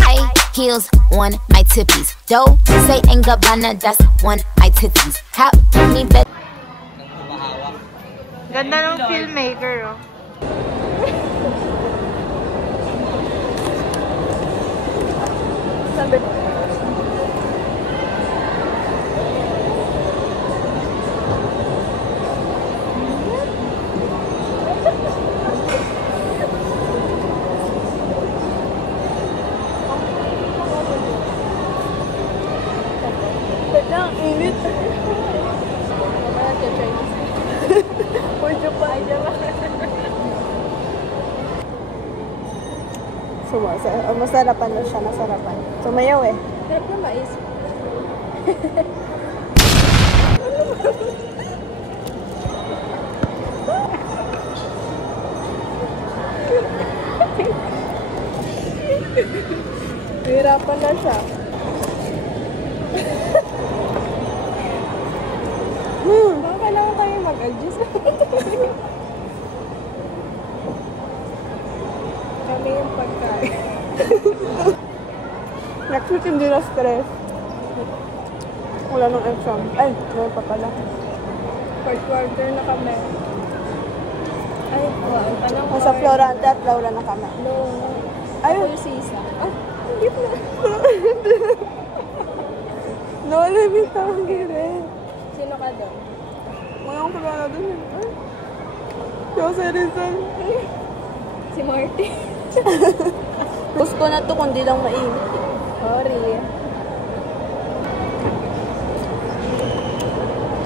High heels on my tippies. Dough say ain't Gabbana, that's on my titties. How me bet. Ganda ng filmmaker, oh. Sabi. Ang init. Masarapan na siya, masarapan. Sumayaw eh. Sarap na mais. Hirapan na siya. Baka kailangan tayo mag-adjust. Kami yung pagkain. Next week hindi na stress. Wala nang exam. Ay, meron pa pala. Fourth quarter na kami. Ay, tanong ko. Sa Florante at Laura na kami. No. Ayun. Ako si Isa. Ah, hindi po. No, namin tawag rin. Sino ka doon? Walang pagkala doon. Ay. Jose Rizal. Si Marty. Gusto na to kundi lang mainit. Sorry.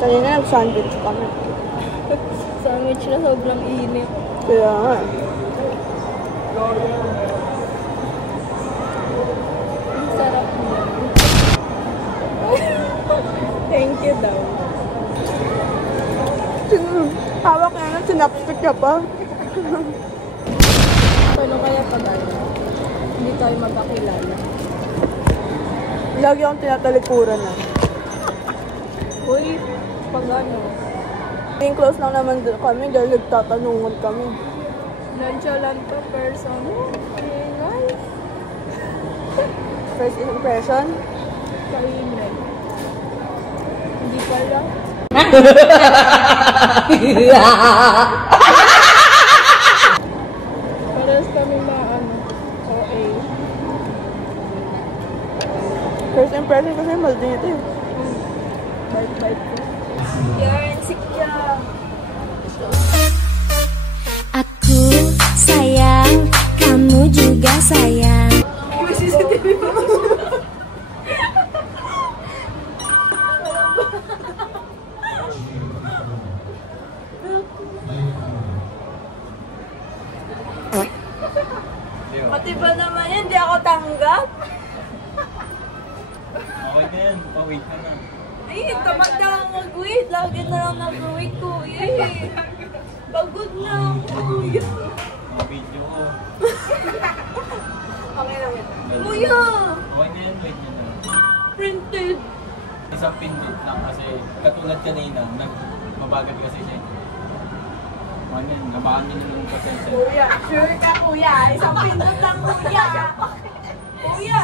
Kanina nag-sandwich kami. Sandwich na sobrang init. Kaya nga. Ang sarap niya. Thank you daw. Hawak na na, sinapstick ka pa. Paano kaya pag hindi tayo magkakilala? Lagi akong tinatalikuran na. Uy, pag ano? Being close lang naman kami dahil nagtatanungan kami. Nonchalant pa person. Okay, nice. First impression? Kainag. Hindi pala. Paras kami OA. First impression kasi maldito eh. Bite-bite ko. Yan, sikya. Aku sayang, kamu juga sayang. May CCTV pa. Pati ba naman yan? Hindi ako tanggap? Okay na yan. Pa-wait ka na. Ay, tamad na lang mag-wait. Lagi na lang nag-wait ko. Eh. Pagod na ako. Video ko. Okay lang yan. Kuya! Okay na yan. Wait nyo na. Printed. Isang pindot lang kasi katulad kanina, mabagal kasi siya. Ano yan, nabakan nyo yung pasensya. Kuya, sure ka kuya. Isang pindot lang kuya. Kuya!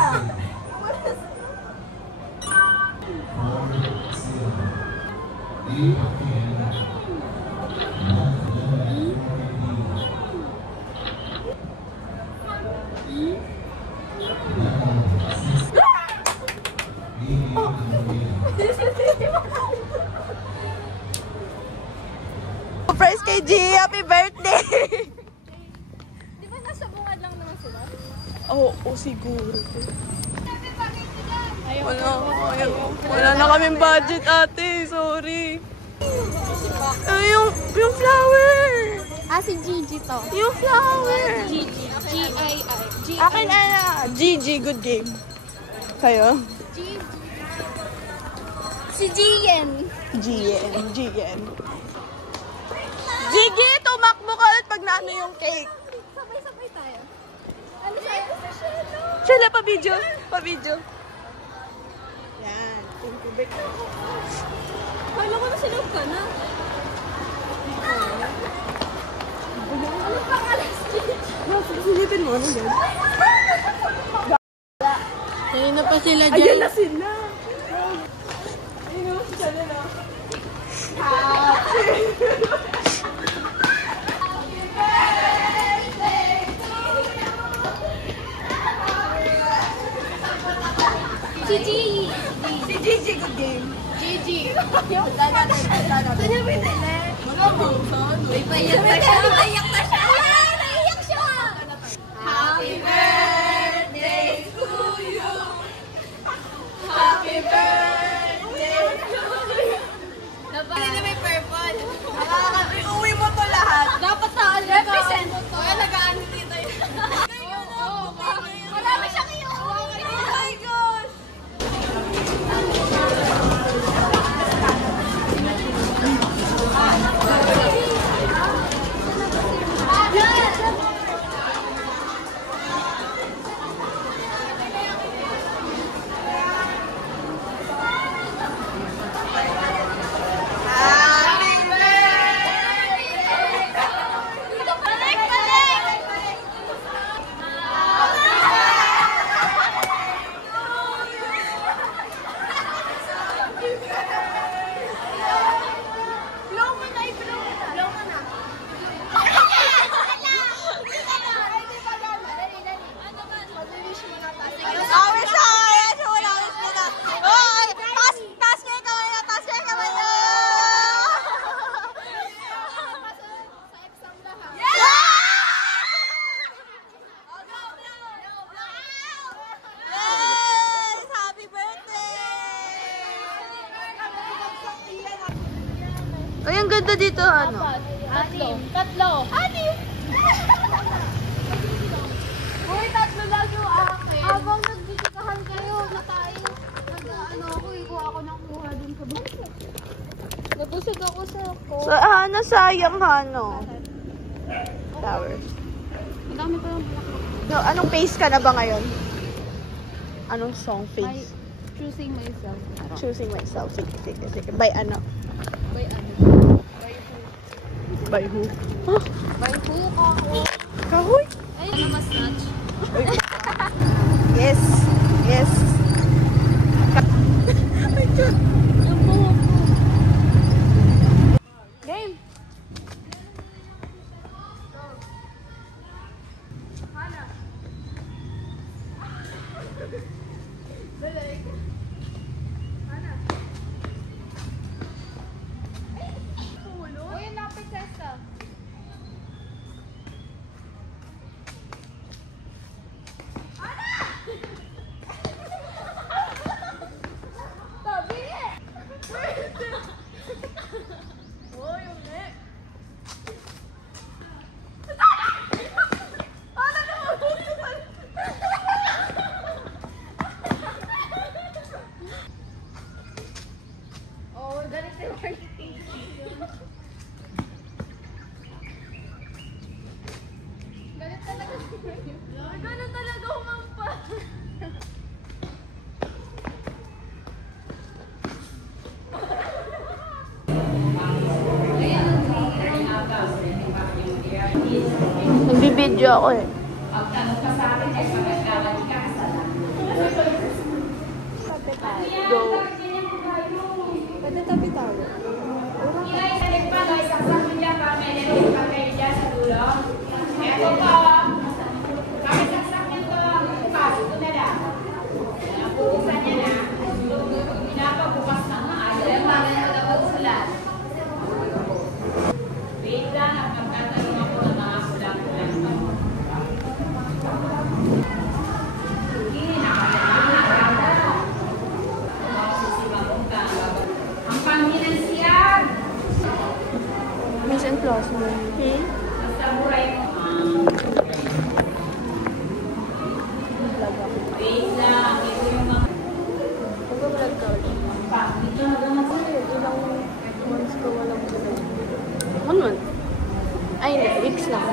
Surprise kay G! Happy birthday! Di ba nasa bungad lang naman sila? Oo, siguro. Wala na kaming budget, ate. Sorry. Yung flower! Ah, si Gigi to. Yung flower! Gigi. G-I-I. Akin Gigi, good game. Kayo? Gigi. Si Gian. Gian. Gigi, tumakbo ka ulit pag naano yung cake. Sabay-sabay tayo. Ano sa'yo? Sila, pa-video. Yan. Thank you, Beck. Kala ko na silog ka na. Ano pang alas, Gigi? Ano yun? Ayun na pa sila dyan. Ayan na sila. Ayun na sila na. Gigi! Si Gigi, good game. Gigi! Saan niya pinili? May paiyak na siya! Naiyak na siya! Naiyak siya! Happy birthday to you! Happy birthday to you! Hindi may purple. Uwi mo to lahat. Dapat saan represent mo to? Alagaan ni tita yun. Marami siyang iyo! Oh my gosh! Ay, ang ganda dito, ano? Tatlo. Anim. Uy, tatlo lang yung akin. Habang nagbibitahan kayo, nag-ano ako, ikuha ako ng kuha dun sa bangko. Nabusog ako sa ako. Hana, sayang, Hano. Flowers. Madami pa yung black. No, anong face ka na ba ngayon? Anong song face? Choosing myself. Choosing myself. Sige, sige, sige. By ano? By ano? By who? By who ako? Kahoy? Ay, ano mas snatch? Yes. Yes. Ang buhok ko. Game! Uy, lapit testa. Tabi! Uy, uli. Oh, galit si Marty. Galit talaga si Marty. Galit talaga humampa. Nagbibideo ako eh. Go. Pwede tabi tayo. Ito po. Kapit saksak niyo to. Bukas. Ito na lang. Buksan niya na. Pinapabukas ng maayos. Wait lang. At magtatanong ako ng mga kulang-kulang. Hindi. Nakakalaman. Magsisibagong ka. Ang panghinansiyan. Miss and close mo. Sa buhay mo. Wait lang. Ito yung mga... Mag-vlog ka ulit. Dito na naman sila. Ilang months ko walang vlog. 1 month? Ay, hindi. Weeks lang.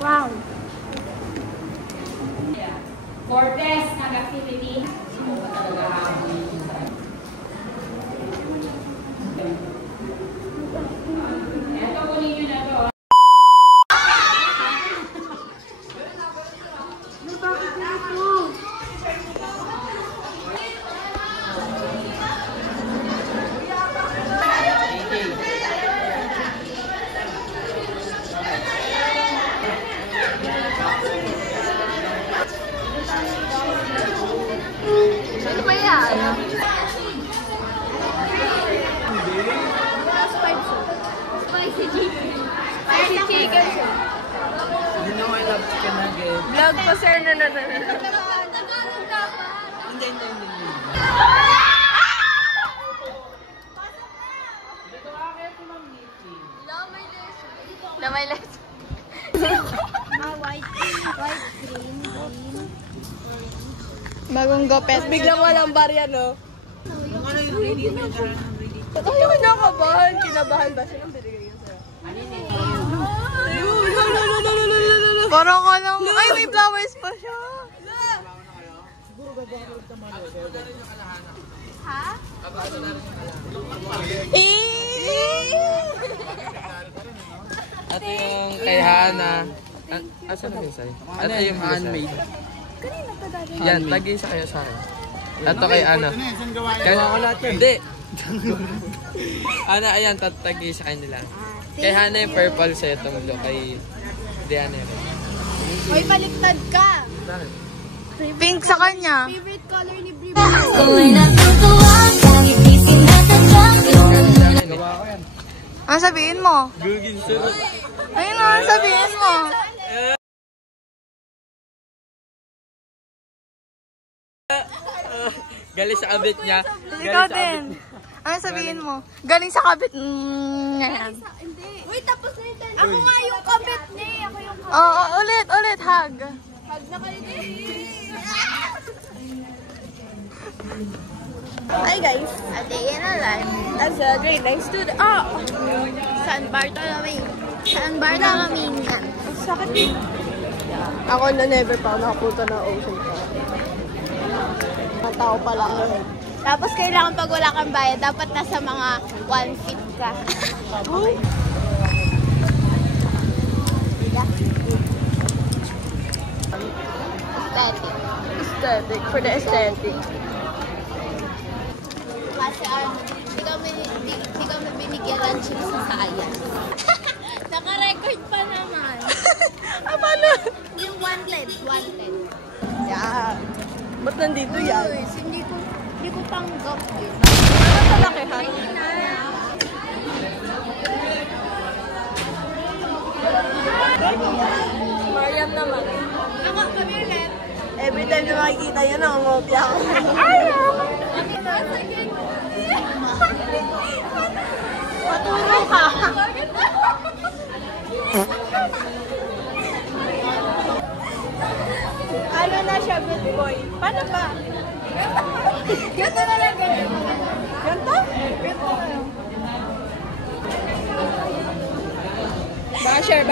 Wow. For test ng activity. Sino ba talaga hapon? Ito kunin nyo na to. Vlog ko, sir, na. Tagalog dapat. Hindi. Lamay lesson. White, green. Bagong gopet. Biglang walang barya, no? Ba't ako yung nakabahan? Kinabahan ba siya? Anong binigay niya sa'yo? Parang ka lang. Ay, may flowers pa siya. Ha? Ito yung kay Hana. Asan na yung sa'yo? Ito yung handmade. Yan, tagay sa kayo sa akin. Ito kay Ana. Kaya ako lahat yun. Hindi. Ana, ayan, tatagay sa kanila. Kay Hana yung purple sa'yo itong blue. Kay Diana yun. Hoy, baliktad ka. Bakit? Pink sa kanya. Favorite color ni Brie. Ano sabihin mo? Gugin surut. Ayun na, sabihin mo. Galing sa kabit niya. Ikaw din. Ano sabihin mo? Galing sa kabit. Ngayon. Hindi. Wait, tapos na yung turn. Ako nga yung kabit ni. Ako yung kabit. Oo, ulit, hug. Hug na kayo din. Hi guys. A day in a life. As a grade 9 student. San Bartolome. San Bartolome nga. Ang sakit eh. Ako na never pa ako nakapunta ng ocean pa. Mga tao pala ako. Tapos kailangan pag wala kang bayad, dapat nasa mga 1 feet ka. Aesthetic. Aesthetic. For the aesthetic. Kasi hindi kami binigyan ng chips sa science. Naka-record pa naman. Paano? Yung wanted. Yeah. Ba't nandito yan? Uy, hindi ko tanggap yun. Ano kalakihan? Mariam naman. Ako, kami ulit. Every time na makikita yun, nangungopia ako. Maturo ka. Ano na siya, good boy? Paano ba? Ganto na lang, ganto. Ganto? Ganto na lang. Basher.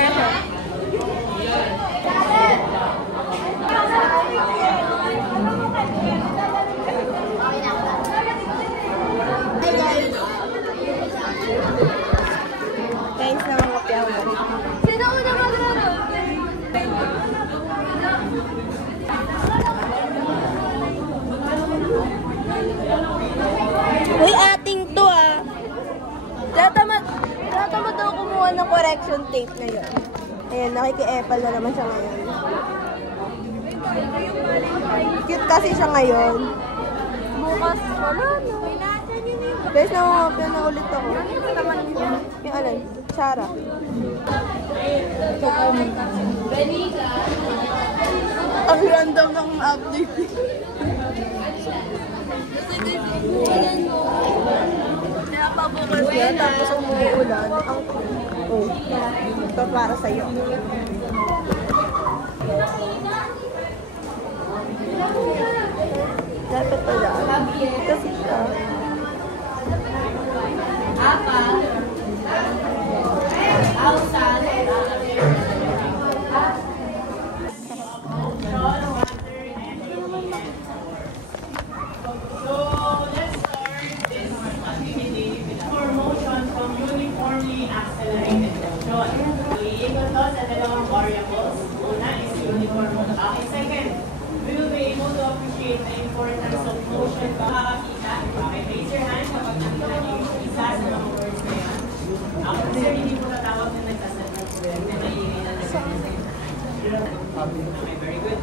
Guys, nangungopia ako. Sino una maglaro? Uy, ating to ah. Tatamad daw kumuha ng correction tape ngayon. Ayan, nakiki-epal na naman siya ngayon. Cute kasi siya ngayon. Bukas, wala no. Guys, nangungopia na ulit ako. Yung alin? Chara. Ang random ng update. Napabukas niya, tapos umuulan. Ito para sa'yo. Dapat pala. Kasi siya. Variables. Una is uniform. Okay, second, we will be able to appreciate the importance of motion. Makakakita. Okay, raise your hand kapag nakita niyo yung isa sa mga words na yan. Ako sir, hindi po natawag na nagsasagot ko yan. Na naiingay na nagsasagot. Okay, very good.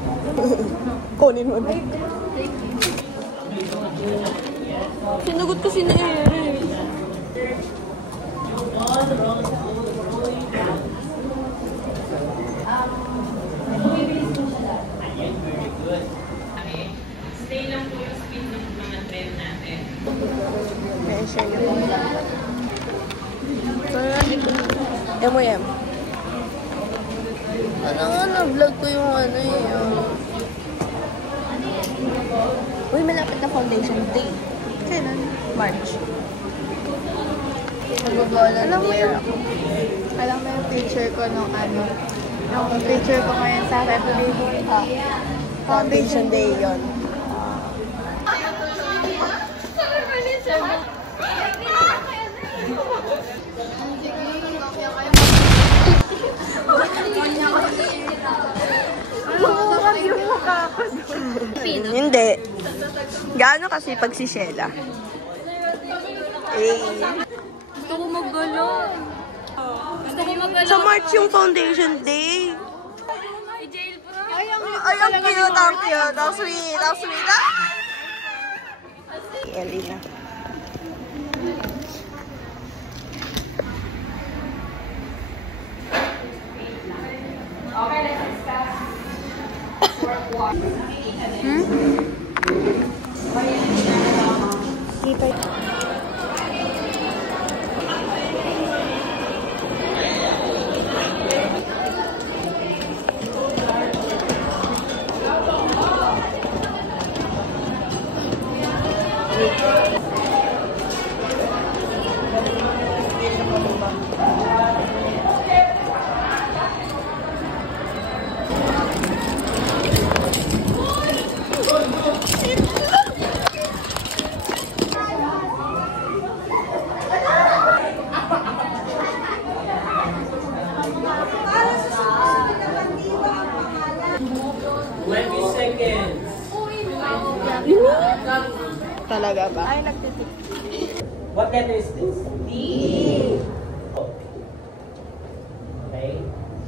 Kunin mo na. Sinagot ko si Neri. All the wrong Ano nga, na-vlog ko yung ano eh. Uy, malapit na foundation day. Kailan? March. Alam mo yun? Alam mo yung picture ko nung ano, yung picture ko ngayon sa February. Foundation day yun. Hindi. Gaano kasi pag si Sheila? Gusto ko maggalo. Gusto ko maggalo. Sa March yung foundation day. I-jail po na. Ay, ang cute, ang cute. Ang sweet, ang sweet. Ellie na. Okay, let's discuss work one. Talaga ba? Ay, nagtitik. What letter is this? D. Okay.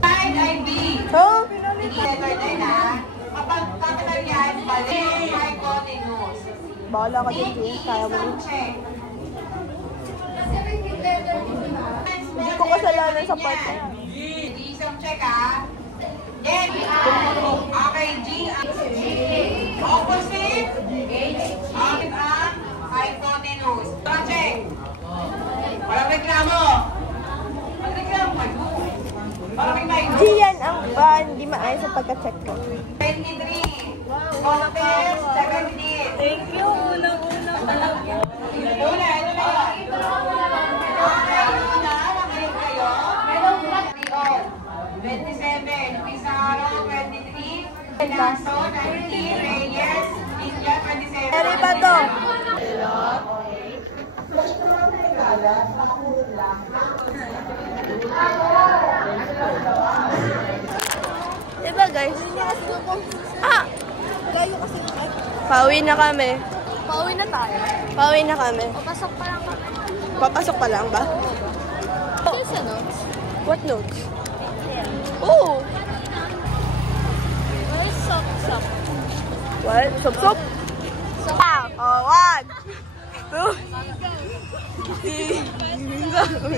Side ay B. Oh, Letter din ha. Kapag capital yan, bali, hypotenuse. bahala ka din, Jane. Kaya mo rin. Check. Hindi ko kasalanan sa part na yan. Isang check ha. Then, okay, G. Opposite. Akin ang hypotenuse. Check. Walang reklamo. Magreklamo kayo. Parang may G yan ang hindi maayos sa pagka-check ko. 23. Contest, 7 minutes. Thank you. Unang-unang talaga. Una, ito na yun. Okay, una, nakinig kayo. 27, Pizarro, 23, Lasso, 19, Reyes, India, 27. Eri pa to. Diba guys? Pauwi na kami. Pauwi na tayo. Pauwi na kami. Papasok pa lang kami. Papasok pa lang ba? Kasi ano? What notes? Oh! Ay, sok-sok. What? Sup-sup? Sok. Oh, 1, 2, 3.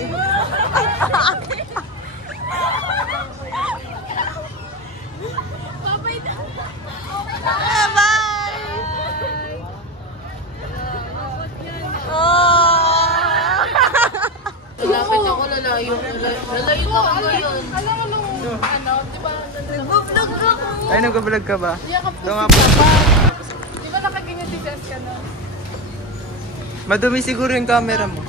Bye! Lapit ako, lalayo. Lalayo talaga yun. Alam mo nung ano, di ba? Nag-vlog ako. Ay, nag-vlog ka ba? Yakap ko Ito nga si po. Papa. Di ba nakaganyan si Jessica na? Madumi siguro yung camera mo.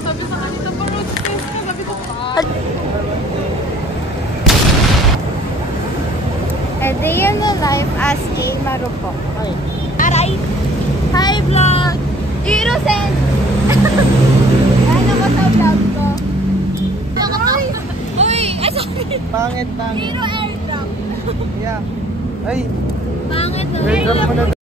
Sabi sa kanila pa road test ka. Sabi ko pa. A day in the life as a marupok. Aray! Hi vlog! Irusen! Ano ko sa vlog ko? Uy! Ay, sorry! Pangit. Hero airdrop! Yeah. Ay, Pangit na. airdrop mo na.